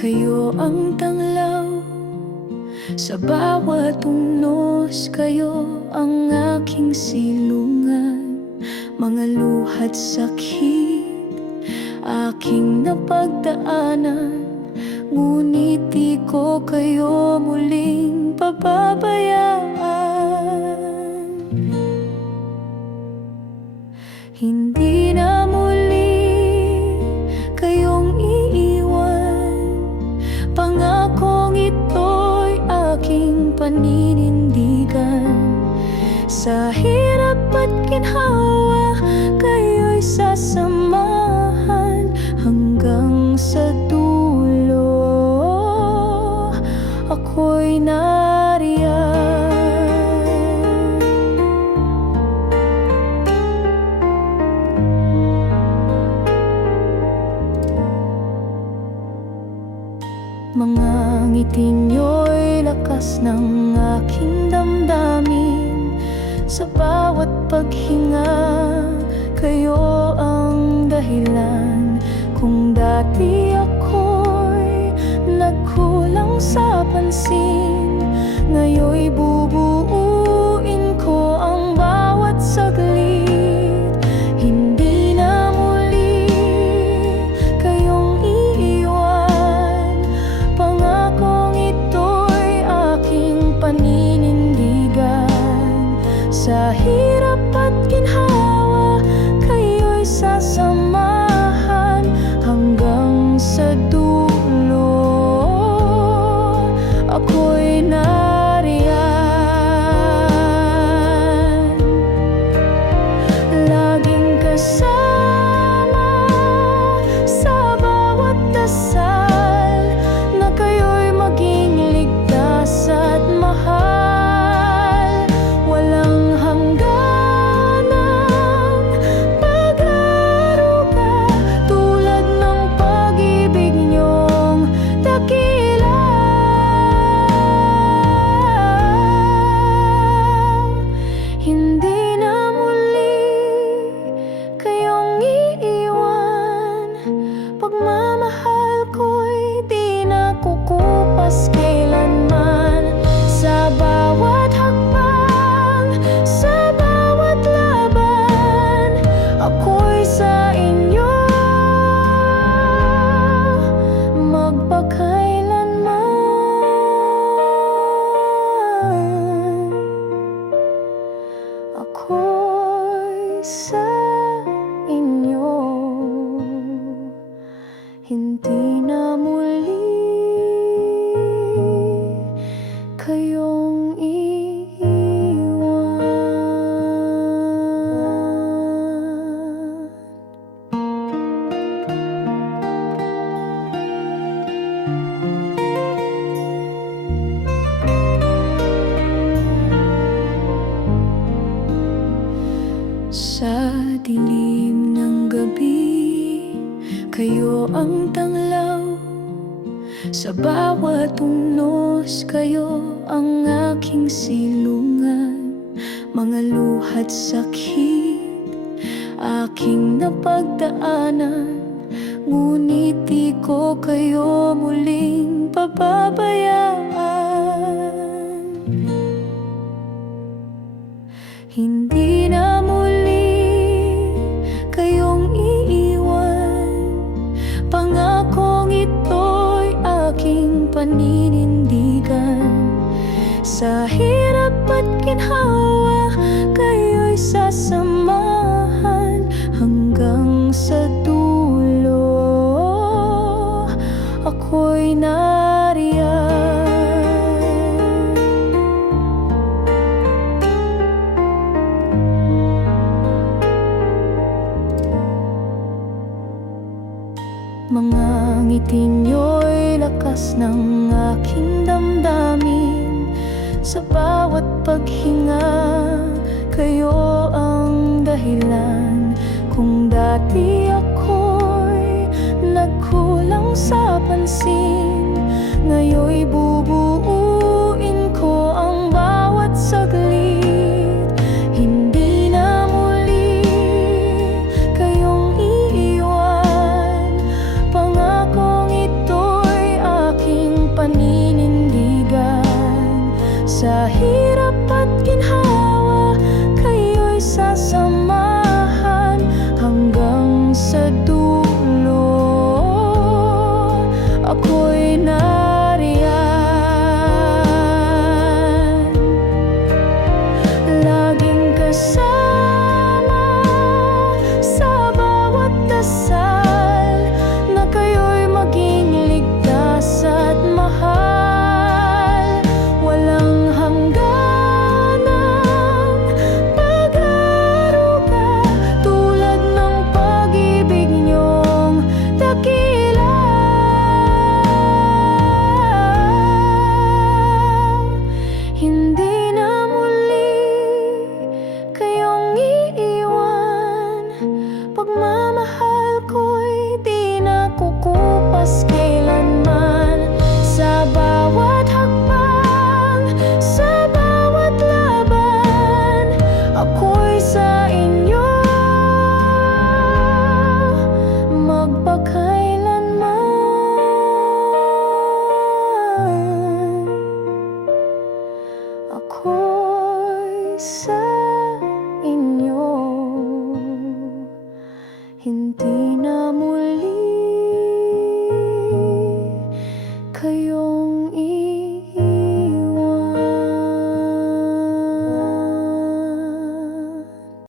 Kayo ang tanglaw sa bawat unos, kayo ang aking silungan. Mga luha't sakit aking napagdaanan, ngunit di ko kayo muling pababayaan. Hindi na muli kayong iiwan, pangakong ito'y aking paninindigan. Sa hirap at ginhawa, kayo'y sasamahan hanggang sa dulo. Ako'y nariyan. Mga ngiti niyo'y lakas ng aking damdamin. Sa bawat paghinga, kayo ang dahilan. Kung dati ako'y nagkulang sa pansin, ngayon'y bubuuin ko ang bawat saglit. Hindi na muli kayong iiwan, pangakong ito'y aking paninindigan. Sa hirap at ginhawa, kayo'y sasamahan hanggang sa dulo. Ako'y nariyan, laging kasama sa bawat dasal, na kayo'y maging ligtas at mahal. Walang hangganang pag-aaruga tulad ng pag-ibig niyong dakila. Hindi na muli kayong iiwan, pagmamahal ko'y di na kukupas kailanman. Sa bawat hakbang, sa bawat laban, ako'y sa inyo magpakailanman. Ako'y sa inyo, hindi na muli kayong iiwan. Sa dilim ng gabi, kayo ang tanglaw. Sa bawat unos, kayo ang aking silungan. Mga luha't sakit aking napagdaanan, ngunit di ko kayo muling pababayaan. Hindi na muli kayong iiwan, pangakong ito'y aking paninindigan. Sa hirap at ginhawa, kayo'y sasamahan hanggang sa dulo. Ako'y nariyan. Mga ngiti niyo'y lakas ng aking damdamin. Sa bawat paghinga, kayo ang dahilan. Kung dati ako'y nagkulang sa pansin, ngayon'y bubuuin ko ang bawat saglit. Hindi na muli kayong iiwan, pangakong ito'y bawat ginhawa, kayo'y sasamahan hanggang sa dulo. Ako'y nariyan, laging kasama sa bawat dasal, na kayo'y maging ligtas at mahal. Walang hangganang pag-aaruga tulad ng pag-ibig niyong dakila. Hindi na muli kayong iiwan, pagmamahal ko'y di nakukupas kailanman. Sa bawat hakbang, sa bawat laban, ako'y sa inyo magpakailanman. Ako'y sa inyo, hindi na muli